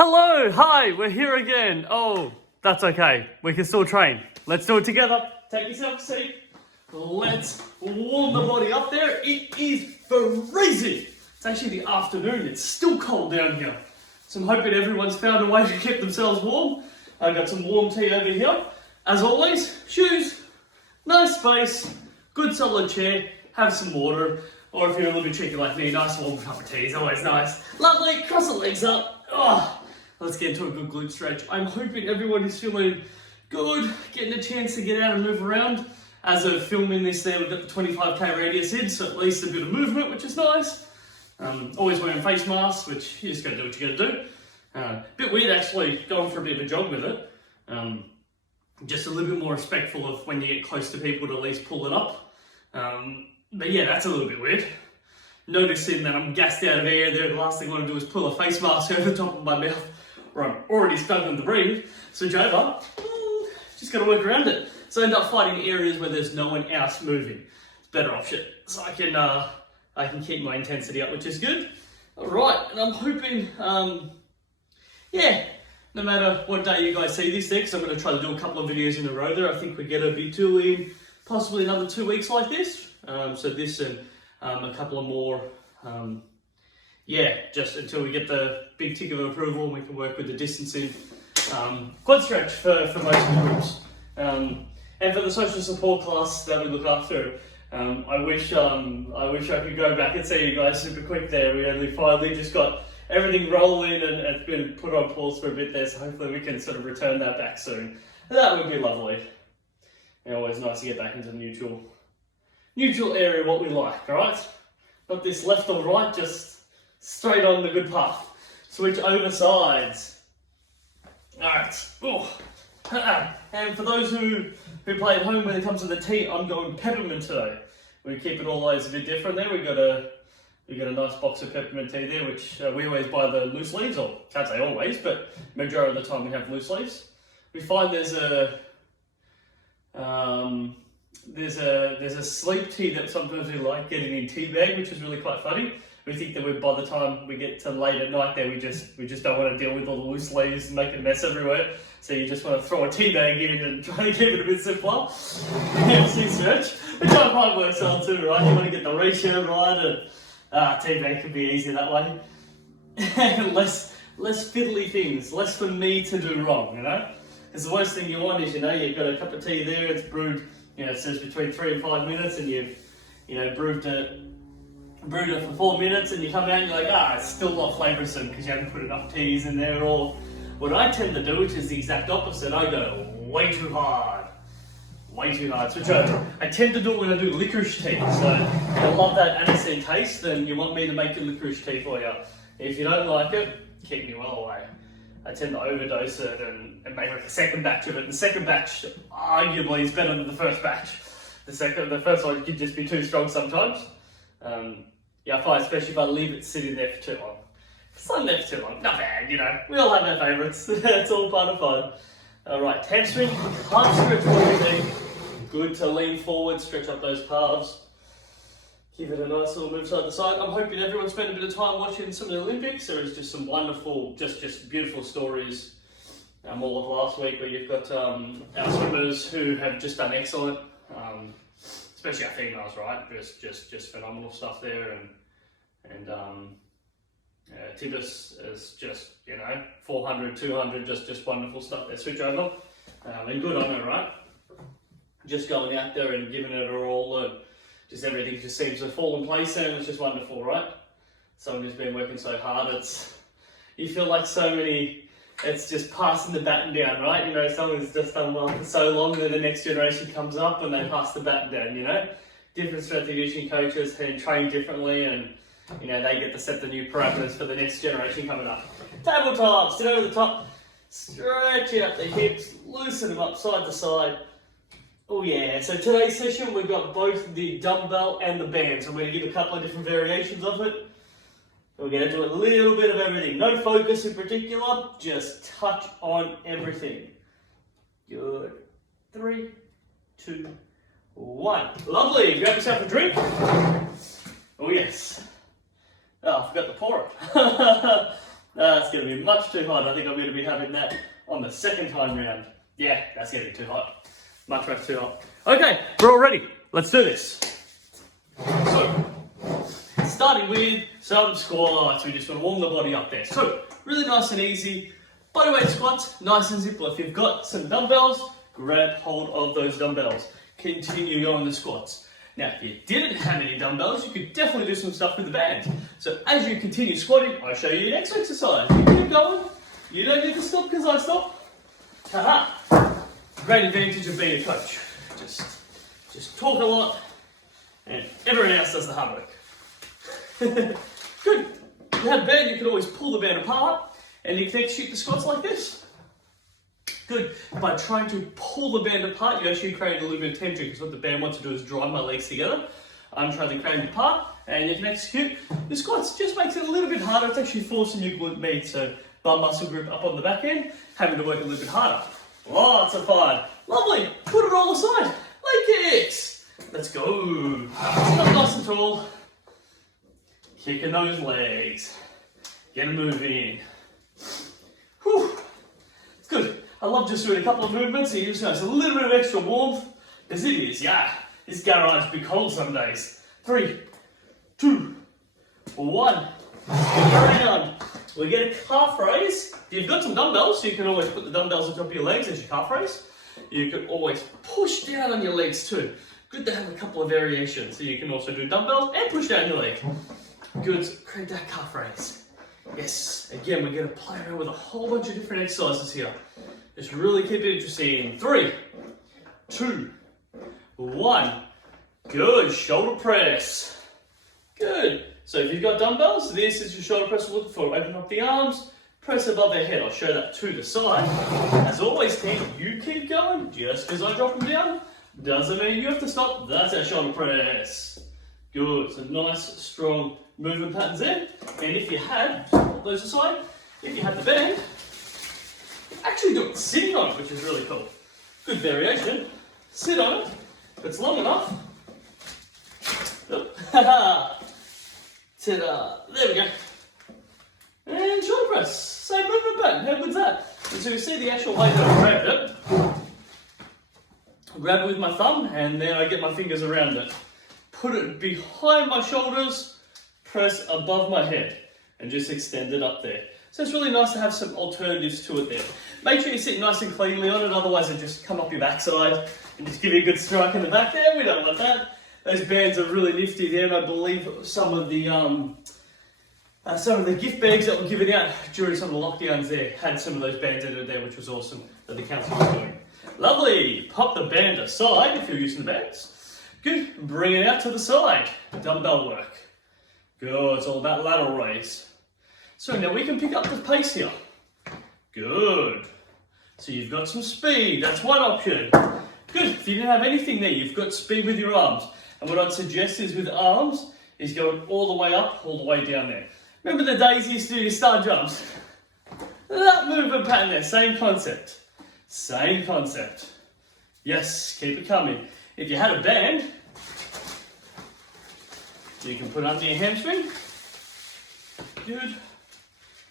Hello, hi, we're here again. Oh, that's okay. We can still train. Let's do it together. Take yourself a seat. Let's warm the body up there. It is freezing. It's actually the afternoon. It's still cold down here. So I'm hoping everyone's found a way to keep themselves warm. I've got some warm tea over here. As always, shoes, nice space, good solid chair, have some water. Or if you're a little bit tricky like me, nice warm cup of tea is always nice. Lovely, cross the legs up. Oh, let's get into a good glute stretch. I'm hoping everyone is feeling good, getting a chance to get out and move around. As of filming this there, we've got the 25k radius in, so at least a bit of movement, which is nice. Always wearing face masks, which you just gotta do what you gotta do. Bit weird actually, going for a bit of a jog with it. Just a little bit more respectful of when you get close to people to at least pull it up. But yeah, that's a little bit weird. Noticing that I'm gassed out of air there, the last thing I want to do is pull a face mask over the top of my mouth where I'm already struggling to breathe. Switch over, just got to work around it. So I end up finding areas where there's no one else moving. It's a better option. So I can keep my intensity up, which is good. All right, and I'm hoping, no matter what day you guys see this there, because I'm going to try to do a couple of videos in a row there. I think we get a bit to in possibly another 2 weeks like this. So this and a couple of more, just until we get the big tick of approval and we can work with the distancing. Quad stretch for most of the groups. And for the social support class that we look after, I wish I could go back and see you guys super quick there. We only finally just got everything rolling and it's been put on pause for a bit there, so hopefully we can sort of return that back soon. That would be lovely. And always nice to get back into the neutral area, what we like, right? Not this left or right, just straight on the good path. Switch over sides. Alright. And for those who play at home when it comes to the tea, I'm going peppermint today. We keep it always a bit different there. We got a nice box of peppermint tea there, which we always buy the loose leaves, or can't say always, but majority of the time we have loose leaves. We find there's a sleep tea that sometimes we like getting in tea bag, which is really quite funny. We think that by the time we get to late at night there, we just don't want to deal with all the loose leaves and make a mess everywhere. So you just want to throw a tea bag in and try to keep it a bit simpler. MC stretch, which I find works out too, right? You want to get the ratio right, and tea bag can be easy that way. And less fiddly things, less for me to do wrong, you know? Because the worst thing you want is, you've got a cup of tea there, it's brewed, it says between 3 and 5 minutes, and you've, brewed it for 4 minutes, and you come out and you're like, it's still not flavoursome because you haven't put enough teas in there. Or what I tend to do, which is the exact opposite, I go way too hard, switch over. I tend to do it when I do licorice tea, so I love that aniseed taste, and you want me to make a licorice tea for you. If you don't like it, keep me well away. I tend to overdose it and make like a second batch of it. And the second batch arguably is better than the first batch. The first one can just be too strong sometimes. I find especially if I leave it sitting there for too long. If it's not there for too long, not bad, We all have our favourites. It's all part of fun. Alright, hamstring, calf stretch what we need. Good to lean forward, stretch up those calves. Give it a nice little move side to side. I'm hoping everyone spent a bit of time watching some of the Olympics. There is just some wonderful, just beautiful stories all of last week where you've got our swimmers who have just done excellent, especially our females, right? Just phenomenal stuff there, and Tibbs is just 400, 200, just wonderful stuff there. Switch over, and good on her, right? Just going out there and giving it her all. Just everything just seems to fall in place, and it's just wonderful, right? Someone who's been working so hard, you feel like it's just passing the baton down, right? Someone who's just done well for so long, then the next generation comes up and they pass the baton down, Different strength and conditioning coaches and train differently, and, they get to set the new parameters for the next generation coming up. Tabletop, sit over the top, stretch out the hips, loosen them up side to side. Oh yeah, so today's session we've got both the dumbbell and the band, so we're going to give a couple of different variations of it. We're going to do a little bit of everything, no focus in particular, just touch on everything. Good. 3, 2, 1. Lovely, grab yourself a drink. Oh yes. Oh, I forgot to pour it. That's going to be much too hot. I think I'm going to be having that on the second time round. Yeah, that's going to be too hot. Much too hot. Okay, we're all ready. Let's do this. So, starting with some squats. We just want to warm the body up there. So, really nice and easy. Bodyweight squats, nice and simple. If you've got some dumbbells, grab hold of those dumbbells. Continue going the squats. Now, if you didn't have any dumbbells, you could definitely do some stuff with the band. So as you continue squatting, I'll show you the next exercise. You keep going. You don't need to stop because I stop. Ta-ha! Great advantage of being a coach. Just talk a lot, and everyone else does the hard work. Good. If you have a band, you can always pull the band apart, and you can execute the squats like this. Good. By trying to pull the band apart, you actually create a little bit of tension, because what the band wants to do is drive my legs together. I'm trying to crane it apart, and you can execute the squats. Just makes it a little bit harder. It's actually forcing your glute med, so bum muscle group up on the back end, having to work a little bit harder. Lots of fun. Lovely. Put it all aside. Leg kicks. Let's go. Sit up nice and tall. Kicking those legs. Get them moving. Whew. It's good. I love just doing a couple of movements. It gives us a little bit of extra warmth. Because it is, yeah. This garage be cold some days. 3, 2, 1. Around. We get a calf raise. If you've got some dumbbells, you can always put the dumbbells on top of your legs as your calf raise. You can always push down on your legs too. Good to have a couple of variations. So you can also do dumbbells and push down your leg. Good. Create that calf raise. Yes. Again, we're going to play around with a whole bunch of different exercises here. Just really keep it interesting. 3, 2, 1. Good. Shoulder press. Good. So if you've got dumbbells, this is your shoulder press we're looking for. Open up the arms, press above their head. I'll show that to the side. As always, team, you keep going. Just because I drop them down doesn't mean you have to stop. That's our shoulder press. Good. So nice, strong movement patterns there. And if you had, put those aside, if you had the band, you actually do it sitting on it, which is really cool. Good variation. Sit on it. If it's long enough. Ta-da. There we go. And shoulder press. Same movement pattern. How good's that? And so you see the actual way that I grabbed it. I grab it with my thumb and then I get my fingers around it. Put it behind my shoulders, press above my head, and just extend it up there. So it's really nice to have some alternatives to it there. Make sure you sit nice and cleanly on it, otherwise it just come up your backside and just give you a good strike in the back there. We don't want that. Those bands are really nifty there, and I believe some of the gift bags that were given out during some of the lockdowns there had some of those bands in it there, which was awesome that the council was doing. Lovely. Pop the band aside if you're using the bands. Good. Bring it out to the side. Dumbbell work. Good. It's all about lateral raise. So now we can pick up the pace here. Good. So you've got some speed. That's one option. Good. If you didn't have anything there, you've got speed with your arms. And what I'd suggest is with arms, is going all the way up, all the way down there. Remember the days you used to do your star jumps? That movement pattern there, same concept. Same concept. Yes, keep it coming. If you had a band, you can put it under your hamstring. Good.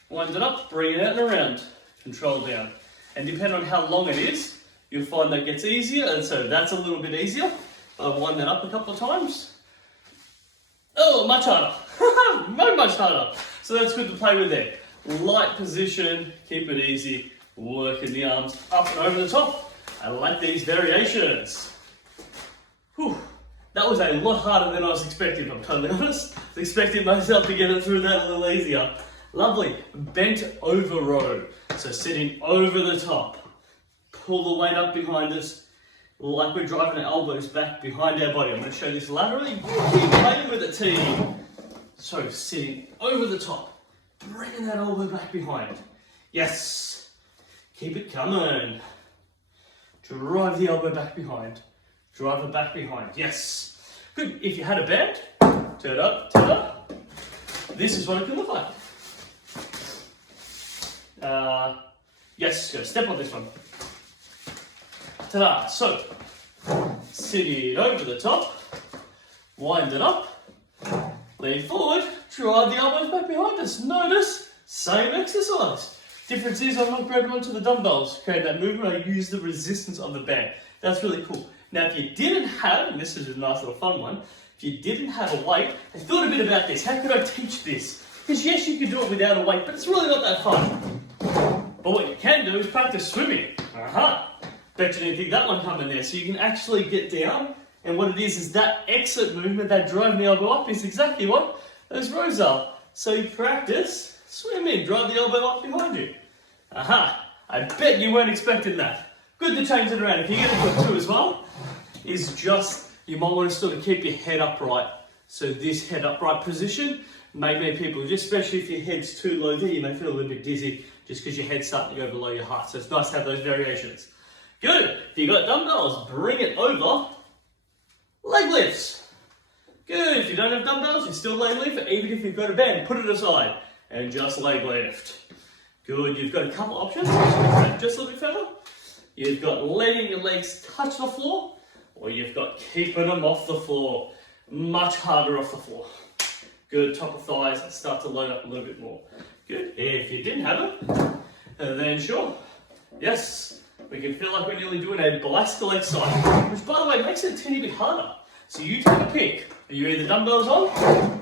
Wind it up, bring it out and around. Control down. And depending on how long it is, you'll find that gets easier, and so that's a little bit easier. I'll wind that up a couple of times. Oh, much harder. Much harder. So that's good to play with there. Light position, keep it easy, working the arms up and over the top. I like these variations. Whew. That was a lot harder than I was expecting, if I'm totally honest. I was expecting myself to get it through that a little easier. Lovely. Bent over row. So sitting over the top. Pull the weight up behind us, like we're driving our elbows back behind our body. I'm going to show this laterally. Keep playing with it, team. So sitting over the top, bringing that elbow back behind. Yes. Keep it coming. Drive the elbow back behind. Drive it back behind. Yes. Good. If you had a band, turn it up, turn it up. This is what it can look like. Yes, go step on this one. Ta-da. So, sitting over the top, wind it up, lean forward, drive the elbows back behind us. Notice Same exercise. Difference is I'm not grabbing onto the dumbbells, create that movement, I use the resistance of the band. That's really cool. Now if you didn't have, and this is a nice little fun one, if you didn't have a weight, I thought a bit about this. How could I teach this? Because yes, you can do it without a weight, but it's really not that fun. But what you can do is practice swimming. Bet you didn't think that one come in there. So you can actually get down, and what it is that exit movement, that driving the elbow up is exactly what those rows are. So you practice swimming, drive the elbow up behind you. I bet you weren't expecting that. Good to change it around. If you're going to do too as well, is just, you might want to sort of keep your head upright. So this head upright position may make people, just especially if your head's too low there, you may feel a little bit dizzy just because your head's starting to go below your heart. So it's nice to have those variations. Good. If you've got dumbbells, bring it over. Leg lifts. Good. If you don't have dumbbells, you still leg lift. Even if you've got a band, put it aside and just leg lift. Good. You've got a couple options. Just a little bit further. You've got letting your legs touch the floor, or you've got keeping them off the floor. Much harder off the floor. Good. Top of thighs start to load up a little bit more. Good. If you didn't have it, then sure. Yes. We can feel like we're nearly doing a bicycle exercise, which by the way makes it a teeny bit harder. So you take a pick. Are you either dumbbells on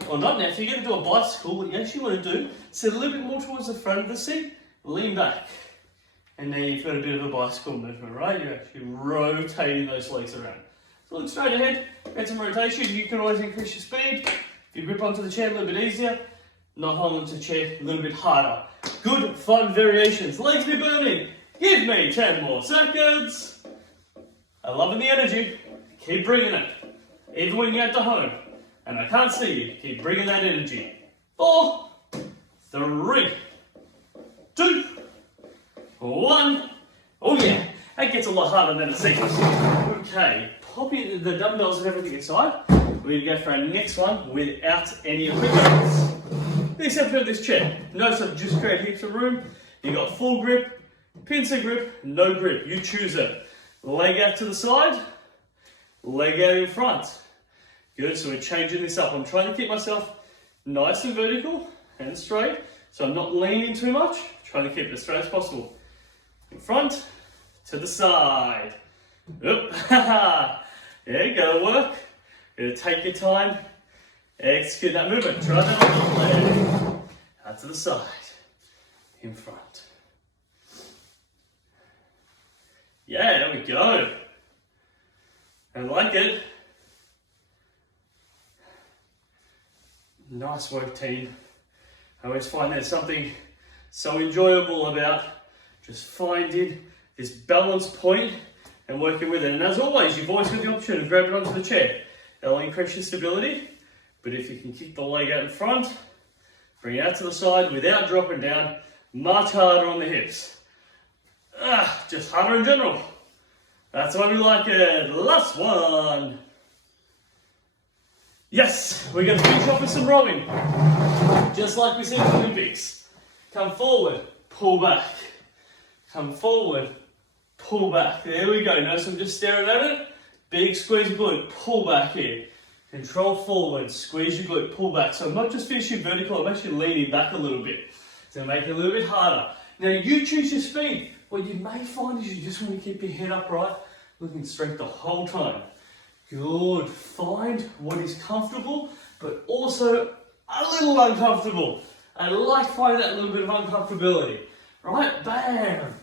or not? Now if you're going to do a bicycle, what you actually want to do, sit a little bit more towards the front of the seat, lean back. And now you've got a bit of a bicycle movement, right? You're actually rotating those legs around. So look straight ahead, get some rotation. You can always increase your speed. If you grip onto the chair a little bit easier, not hold onto the chair a little bit harder. Good, fun variations. Legs be burning. Give me 10 more seconds. I'm loving the energy. Keep bringing it. Even when you're at the home and I can't see you, keep bringing that energy. 4, 3, 2, 1. Oh yeah, that gets a lot harder than it seems. Okay, popping the dumbbells and everything aside, we're going to go for our next one without any equipment. Except for this chair. Notice I've just created heaps of room. You got full grip, pincer grip, no grip. You choose it. Leg out to the side, leg out in front. Good, so we're changing this up. I'm trying to keep myself nice and vertical and straight, so I'm not leaning too much. Trying to keep it as straight as possible. In front, to the side. Oop. Yeah, gotta work. Gotta take your time. Execute that movement. Try that on the leg. Out to the side. In front. Yeah, there we go. I like it. Nice work, team. I always find there's something so enjoyable about just finding this balance point and working with it. And as always, you've always got the option of grabbing onto the chair. That'll increase your stability. But if you can kick the leg out in front, bring it out to the side without dropping down, much harder on the hips. Just harder in general. That's why we like it. Last one. Yes, we're going to finish off with some rowing. Just like we said in the Olympics. Come forward, pull back. Come forward, pull back. There we go. Notice I'm just staring at it. Big squeeze your glute, pull back here. Control forward, squeeze your glute, pull back. So I'm not just finishing vertical, I'm actually leaning back a little bit. So make it a little bit harder. Now you choose your speed. What you may find is you just want to keep your head upright, looking straight the whole time. Good. Find what is comfortable, but also a little uncomfortable. I like finding that little bit of uncomfortability. Right? Bam.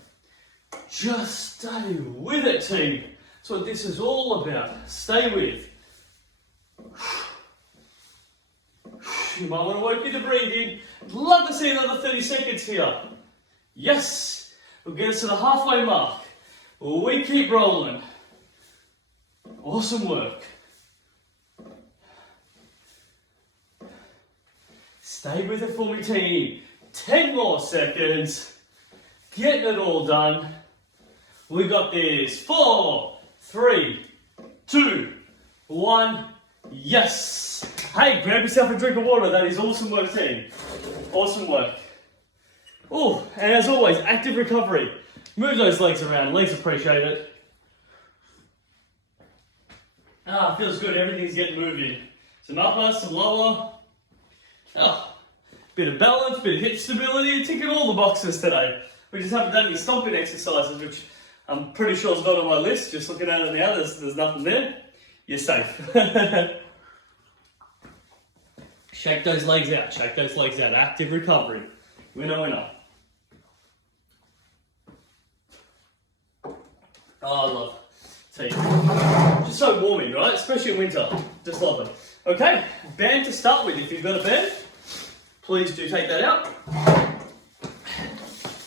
Just stay with it, team. That's what this is all about. Stay with. You might want to work with the breathing. I'd love to see another 30 seconds here. Yes. We'll get us to the halfway mark. We keep rolling. Awesome work. Stay with it for me, team. 10 more seconds. Getting it all done. We got this. 4, 3, 2, 1. Yes. Hey, grab yourself a drink of water. That is awesome work, team. Awesome work. Oh, and as always, active recovery. Move those legs around. Legs appreciate it. Feels good. Everything's getting moving. Some upper, some lower. Bit of balance, bit of hip stability, ticking all the boxes today. We just haven't done any stomping exercises, which I'm pretty sure is not on my list. Just looking at it now, there's nothing there. You're safe. Shake those legs out, shake those legs out. Active recovery. Winner, winner. Oh, I love it. Just so warming, right? Especially in winter. Just love it. Okay, band to start with. If you've got a band, please do take that out.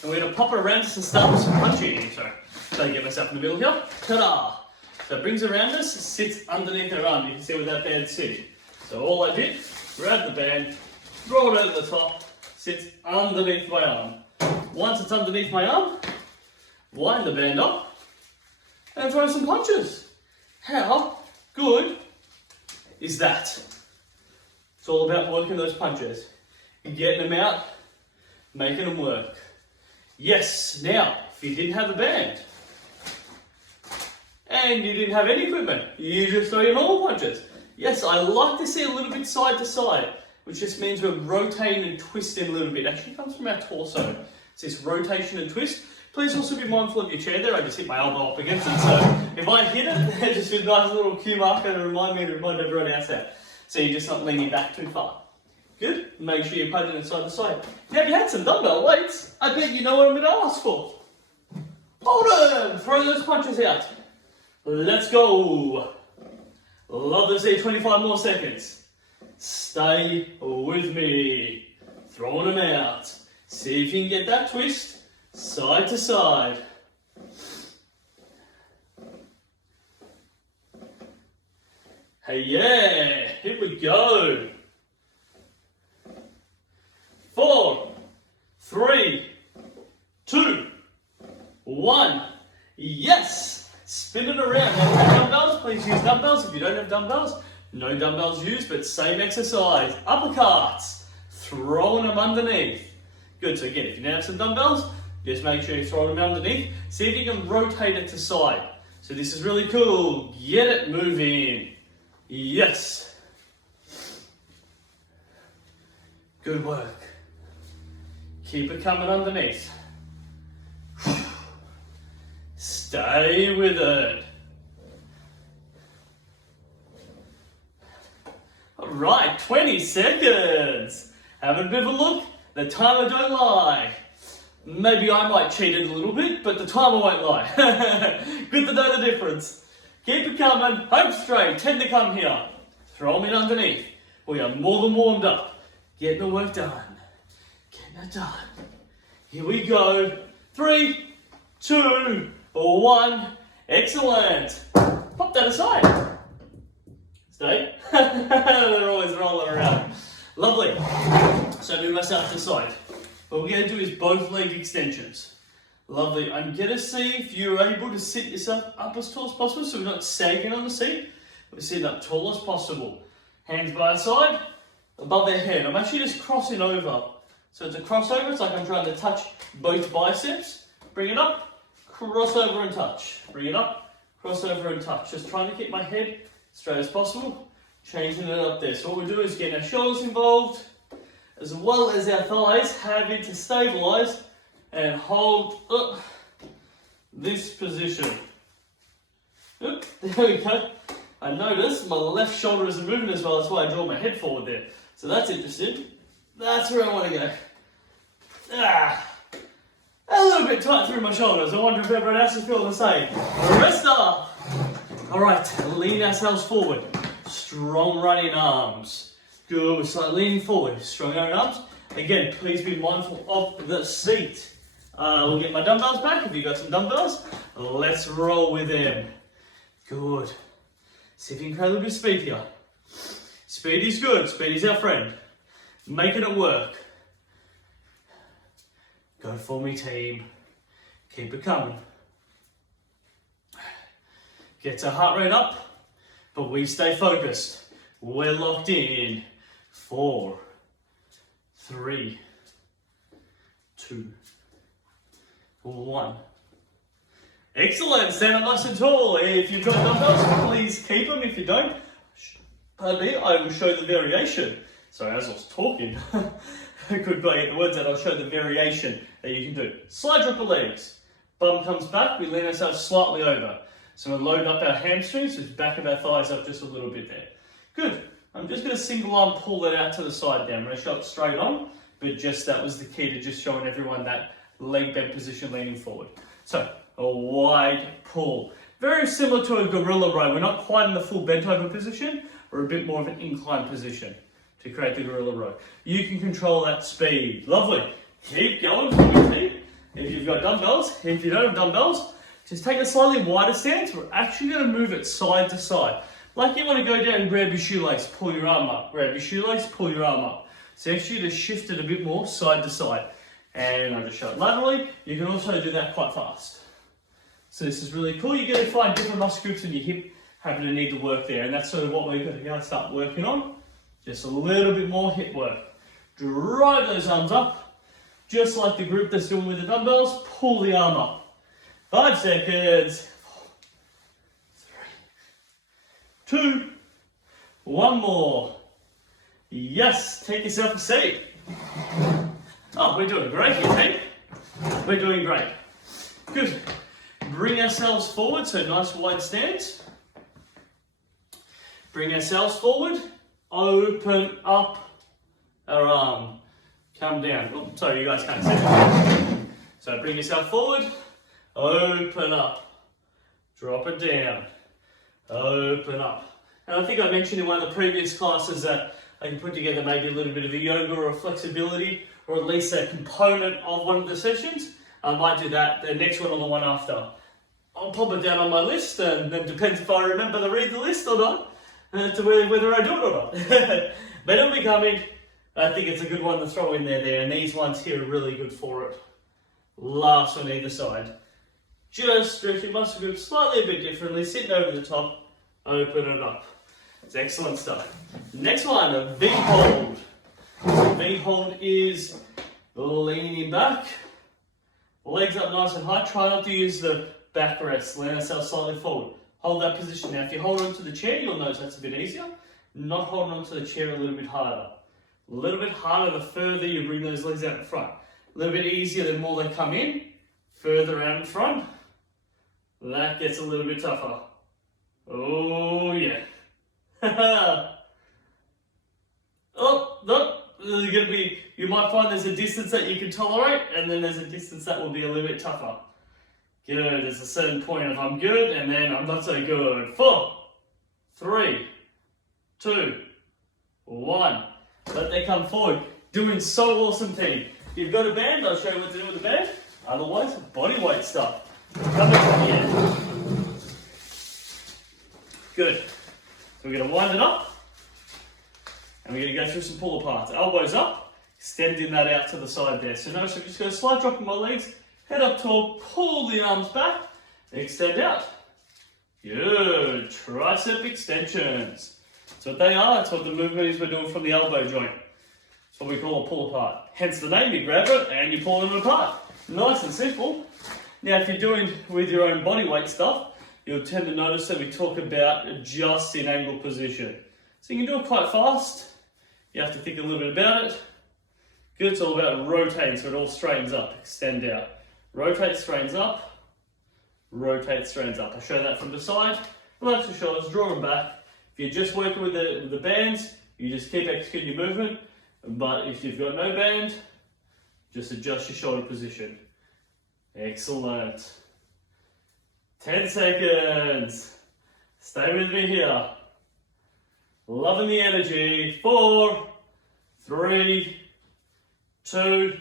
And we're going to pop it around just to start with some punching. So, I get myself in the middle here. Ta-da! So it brings around us, sits underneath our arm. You can see where that band's sitting. So all I did, grab the band, throw it over the top, sits underneath my arm. Once it's underneath my arm, wind the band up, and throw some punches. How good is that? It's all about working those punches. Getting them out, making them work. Yes, now, if you didn't have a band, and you didn't have any equipment, you just throw your normal punches. Yes, I like to see a little bit side to side, which just means we're rotating and twisting a little bit. It actually comes from our torso. It's this rotation and twist. Please also be mindful of your chair there. I just hit my elbow up against it, so if I hit it, just a nice little cue marker to remind everyone else that. So you're just not leaning back too far. Good. Make sure you're punching it side to side. Now, if you had some dumbbell weights, I bet you know what I'm going to ask for. Hold on. Throw those punches out. Let's go. Love to see 25 more seconds. Stay with me. Throwing them out. See if you can get that twist side to side. Hey, yeah. Here we go. 4, 3, 2, 1. Yes! Spin it around. Now, dumbbells, please use dumbbells. If you don't have dumbbells, no dumbbells used, but same exercise. Uppercuts. Throwing them underneath. Good. So again, if you don't have some dumbbells, just make sure you throw them underneath. See if you can rotate it to side. So this is really cool. Get it moving. Yes. Good work. Keep it coming underneath. Stay with it. All right, 20 seconds. Having a bit of a look. The timer don't lie. Maybe I might cheat it a little bit, but the timer won't lie. Good to know the difference. Keep it coming. Home straight. Tend to come here. Throw them in underneath. We are more than warmed up. Getting the work done. Getting it done. Here we go. 3, 2, 1. Excellent. Pop that aside. Stay. They're always rolling around. Lovely. So move myself to the side. What we're going to do is both leg extensions. Lovely. I'm going to see if you're able to sit yourself up as tall as possible so we're not sagging on the seat. We're sitting up tall as possible. Hands by our side, above our head. I'm actually just crossing over. So it's a crossover. It's like I'm trying to touch both biceps. Bring it up, cross over and touch. Bring it up, cross over and touch. Just trying to keep my head straight as possible. Changing it up there. So what we do is get our shoulders involved, as well as our thighs, having to stabilize and hold up this position. Oop, there we go. I notice my left shoulder isn't moving as well, that's why I draw my head forward there. So that's interesting. That's where I want to go. A little bit tight through my shoulders. I wonder if everyone else is feeling the same. Rest up. All right, lean ourselves forward. Strong running arms. Good, we're slightly leaning forward. Strong running arms. Again, please be mindful of the seat. We'll get my dumbbells back. If you've got some dumbbells, let's roll with them. Good. See if you can create a little bit of speed here. Speed is good. Speed is our friend. Making it work. Go for me, team. Keep it coming. Gets our heart rate up, but we stay focused. We're locked in. 4, 3, 2, 1. Excellent. Stand up nice and tall. If you've got dumbbells, please keep them. If you don't, pardon me, I will show the variation. Sorry, as I was talking, I could quite get the words out. I'll show the variation that you can do. Slide drop the legs. Bum comes back, we lean ourselves slightly over. So we'll load up our hamstrings, just back of our thighs up just a little bit there. Good. I'm just going to single arm pull that out to the side there. I'm going to show it straight on, but just that was the key to just showing everyone that leg bent position leaning forward. So a wide pull. Very similar to a gorilla row. We're not quite in the full bent over position. We're a bit more of an inclined position to create the gorilla row. You can control that speed. Lovely. Keep going. If you've got dumbbells, if you don't have dumbbells, just take a slightly wider stance. We're actually going to move it side to side. Like you want to go down and grab your shoelace, pull your arm up. Grab your shoelace, pull your arm up. So actually to shift it a bit more side to side. And I'll just show it laterally. You can also do that quite fast. So this is really cool. You're going to find different muscle groups in your hip having to need to work there. And that's sort of what we're going to start working on. Just a little bit more hip work. Drive those arms up. Just like the group that's doing with the dumbbells, pull the arm up. 5 seconds. 4, 3, 2, 1 more. Yes, take yourself a seat. Oh, we're doing great here, team. We're doing great. Good. Bring ourselves forward, so nice wide stance. Bring ourselves forward. Open up our arm. Come down. Oh, sorry, you guys can't see it. So bring yourself forward. Open up. Drop it down. Open up. And I think I mentioned in one of the previous classes that I can put together maybe a little bit of a yoga or a flexibility, or at least a component of one of the sessions. I might do that the next one or the one after. I'll pop it down on my list, and it depends if I remember to read the list or not, to whether I do it or not. But it'll be coming. I think it's a good one to throw in there, and these ones here are really good for it. Last on either side. Just stretch your muscle group slightly a bit differently, sitting over the top, open it up. It's excellent stuff. Next one, a V-hold. V-hold is leaning back, legs up nice and high. Try not to use the backrest, lean ourselves slightly forward. Hold that position. Now, if you hold onto the chair, you'll notice that's a bit easier. Not holding onto the chair a little bit harder. A little bit harder the further you bring those legs out in front. A little bit easier the more they come in, further out in front. That gets a little bit tougher. Oh yeah. Oh, no. There's gonna be, you might find there's a distance that you can tolerate, and then there's a distance that will be a little bit tougher. Good, there's a certain point of I'm good, and then I'm not so good. 4, 3, 2, 1. Let that come forward. Doing so awesome, team. If you've got a band, I'll show you what to do with the band. Otherwise, body weight stuff. Coming from the end. Good. So we're going to wind it up. And we're going to go through some pull aparts. Elbows up, extending that out to the side there. So notice I'm just going to slide dropping my legs, head up tall, pull the arms back, and extend out. Good. Tricep extensions. That's what they are. That's what the movement is we're doing from the elbow joint. That's what we call a pull apart. Hence the name, you grab it and you pull it apart. Nice and simple. Now if you're doing with your own body weight stuff, you'll tend to notice that we talk about adjust in angle position. So you can do it quite fast. You have to think a little bit about it. Good, it's all about rotating so it all straightens up, extend out. Rotate, straightens up. Rotate, straightens up. I'll show that from the side. Relax your shoulders, draw them back. If you're just working with the bands, you just keep executing your movement. But if you've got no band, just adjust your shoulder position. Excellent. 10 seconds. Stay with me here. Loving the energy. 4, 3, 2,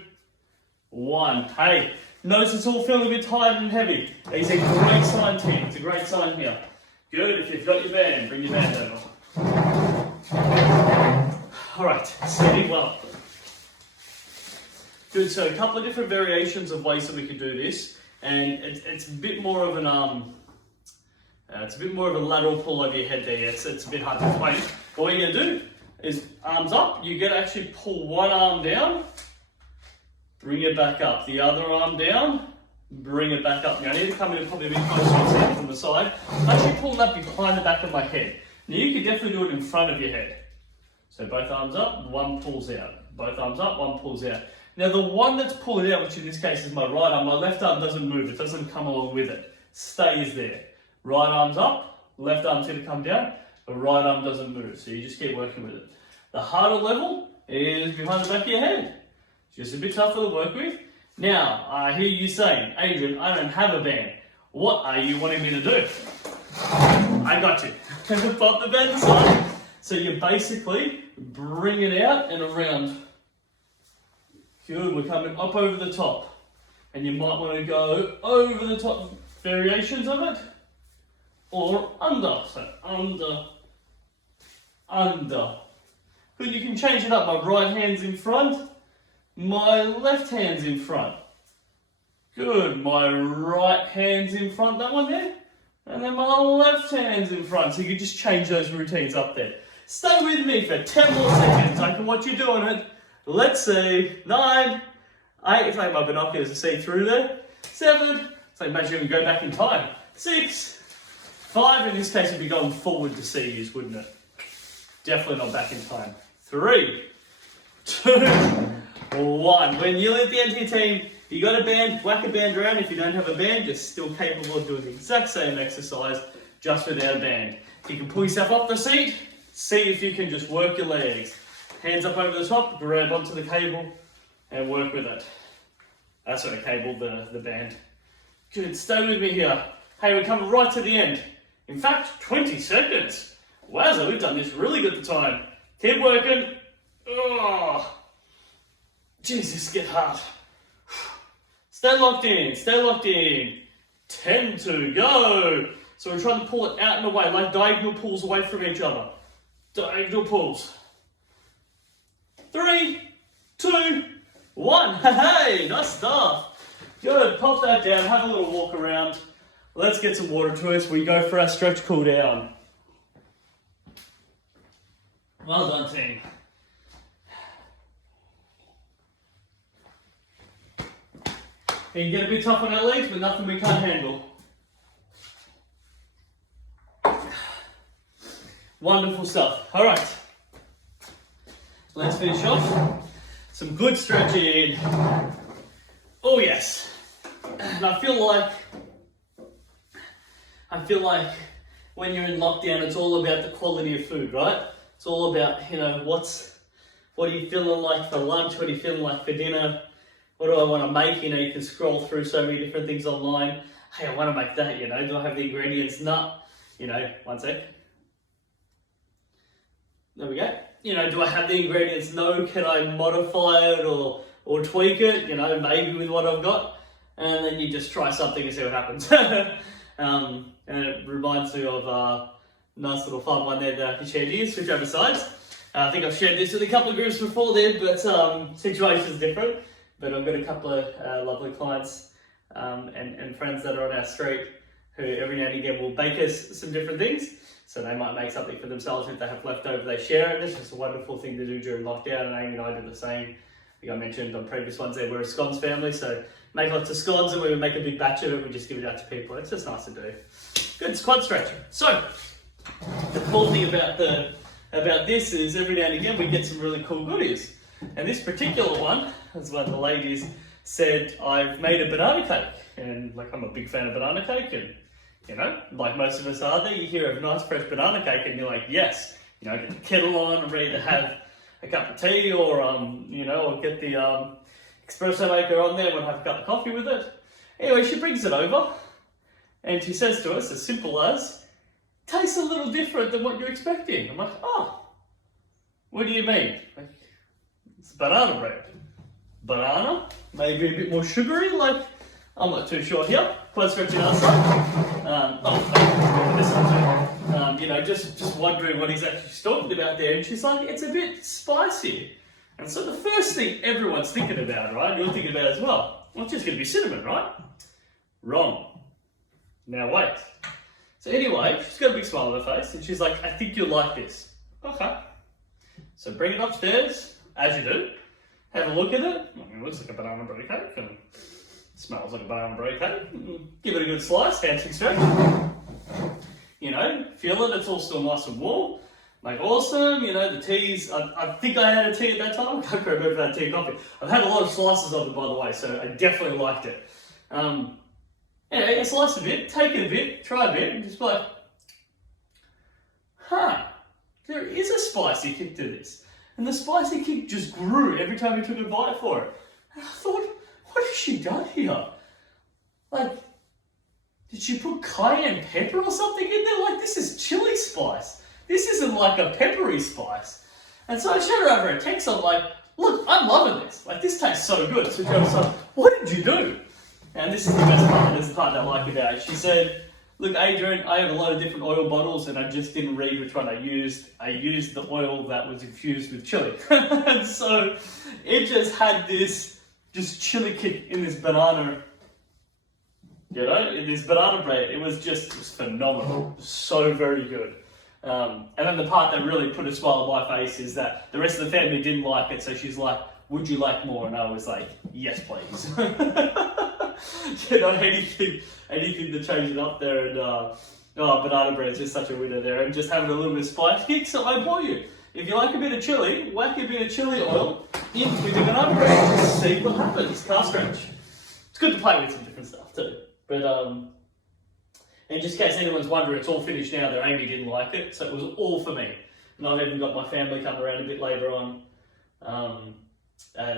1. Hey, notice it's all feeling a bit tired and heavy. It's a great sign, team. It's a great sign here. Good. If you've got your band, bring your band over. All right, steady well. Good. So a couple of different variations of ways that we can do this, and it's a bit more of an it's a bit more of a lateral pull over your head there. It's a bit hard to explain. But what you're gonna do is arms up. You get to actually pull one arm down, bring it back up. The other arm down, bring it back up. Now I need to come in probably a bit closer from the side. I'm actually pulling that behind the back of my head. Now you can definitely do it in front of your head. So both arms up, one pulls out. both arms up, one pulls out. Now the one that's pulling out, which in this case is my right arm, my left arm doesn't move, it doesn't come along with it. Stays there. Right arm's up, left arm's going to come down, the right arm doesn't move, so you just keep working with it. The harder level is behind the back of your head. It's just a bit tougher to work with. Now, I hear you saying, Adrian, I don't have a band. What are you wanting me to do? I got you. Pop the band aside. So you basically bring it out and around. Good, we're coming up over the top. And you might want to go over the top variations of it. Or under. So under. Good, you can change it up. My right hand's in front. My left hand's in front. Good, my right hand's in front, that one there. And then my left hand's in front. So you can just change those routines up there. Stay with me for 10 more seconds. I can watch you doing it. Let's see. 9, 8, it's like my binoculars to see through there. 7, it's like imagine you can go back in time. 6, 5, in this case would be going forward to see you, wouldn't it? Definitely not back in time. 3, 2, 1. When you leave the end of your team, you got a band, whack a band around. If you don't have a band, you're still capable of doing the exact same exercise, just without a band. If you can pull yourself off the seat, see if you can just work your legs. Hands up over the top, grab onto the cable, and work with it. Sorry, cable, the band. Good, stay with me here. Hey, we're coming right to the end. In fact, 20 seconds. Wowza, we've done this really good time. Keep working. Oh, Jesus, get hard. Stay locked in, stay locked in. 10 to go. So we're trying to pull it out and away, like diagonal pulls away from each other. Diagonal pulls. 3, 2, 1. Hey, nice stuff. Good, pop that down, have a little walk around. Let's get some water to us. We go for our stretch cool down. Well done, team. It can get a bit tough on our legs, but nothing we can't handle. Wonderful stuff. All right. Let's finish off. Some good stretching. Oh yes. And I feel like when you're in lockdown, it's all about the quality of food, right? It's all about, you know, what are you feeling like for lunch? What are you feeling like for dinner? What do I want to make? You know, you can scroll through so many different things online. Hey, I want to make that, you know. Do I have the ingredients? No. You know, one sec. There we go. You know, do I have the ingredients? No. Can I modify it or tweak it? You know, maybe with what I've got. And then you just try something and see what happens. And it reminds me of a nice little fun one there that I can share to you. Switch over sides. I think I've shared this with a couple of groups before there, but situation's different. But I've got a couple of lovely clients and friends that are on our street who every now and again will bake us some different things. So they might make something for themselves. If they have leftover, they share it. It's just a wonderful thing to do during lockdown, and Amy and I do the same. I think I mentioned on previous ones there, we're a scones family, so make lots of scones, and when we make a big batch of it, we just give it out to people. It's just nice to do. Good squat stretching. So the cool thing about this is every now and again we get some really cool goodies. And this particular one, as one of the ladies said, I've made a banana cake. And like, I'm a big fan of banana cake, and you know, like most of us are there, you hear of a nice fresh banana cake and you're like, yes, you know, get the kettle on, I'm ready to have a cup of tea, or you know, or get the espresso maker on there and have a cup of coffee with it. Anyway, she brings it over and she says to us, as simple as, tastes a little different than what you're expecting. I'm like, oh, what do you mean? Like, it's banana bread. Banana? Maybe a bit more sugary? Like, I'm not too sure here. Quite stretching outside. You know, just wondering what exactly she's talking about there. And she's like, it's a bit spicy. And so the first thing everyone's thinking about, right? You're thinking about as well. Well, it's just going to be cinnamon, right? Wrong. Now wait. So anyway, she's got a big smile on her face, and she's like, I think you'll like this. Okay. So bring it upstairs, as you do. Have a look at it. I mean, it looks like a banana bread cake, and it smells like a banana bread cake. Give it a good slice, handshake stretch. You know, feel it, it's all still nice and warm. like awesome. You know, the teas, I think I had a tea at that time. I can't remember if I had tea or coffee. I've had a lot of slices of it, by the way, so I definitely liked it. Yeah, slice a bit, take it a bit, try a bit, and just be like, there is a spicy kick to this. And the spicy kick just grew every time you took a bite for it. And I thought, what has she done here? Like, did she put cayenne pepper or something in there? Like, this is chili spice. This isn't like a peppery spice. And so I showed her over a text. I'm like, look, I'm loving this. Like, this tastes so good. So she was like, what did you do? And this is the best part. This is the part that I like about it. She said, look, Adrian, I have a lot of different oil bottles and I just didn't read which one I used. I used the oil that was infused with chili. And so it just had this just chili kick in this banana, you know, in this banana bread. It was phenomenal. So very good. And then the part that really put a smile on my face is that the rest of the family didn't like it. So she's like, would you like more? And I was like, yes, please. You know, anything to change it up there. And banana bread is just such a winner there. And just having a little bit of spice kick. So I implore you, if you like a bit of chili, whack a bit of chili oil in with your banana bread and see what happens. Can't scratch. It's good to play with some different stuff too. But and just in case anyone's wondering, it's all finished now. That Amy didn't like it, so it was all for me. And I've even got my family coming around a bit later on.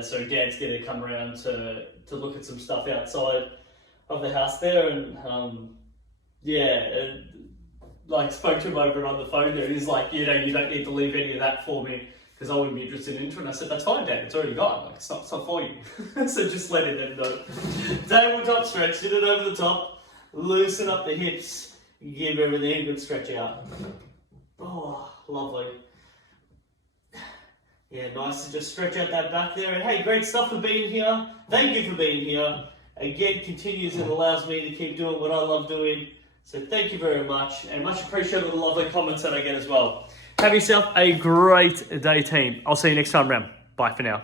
So Dad's going to come around to look at some stuff outside of the house there, and like spoke to him over on the phone there, and he's like, you know, you don't need to leave any of that for me because I wouldn't be interested in it. And I said, that's fine, Dad, it's already gone. Like, it's not for you. So just letting them know. Tabletop stretch, sit it over the top, loosen up the hips, give everything a good stretch out. Oh, lovely. Yeah, nice to just stretch out that back there. And hey, great stuff for being here. Thank you for being here. Again, continues and allows me to keep doing what I love doing. So thank you very much. And much appreciated the lovely comments that I get as well. Have yourself a great day, team. I'll see you next time round. Bye for now.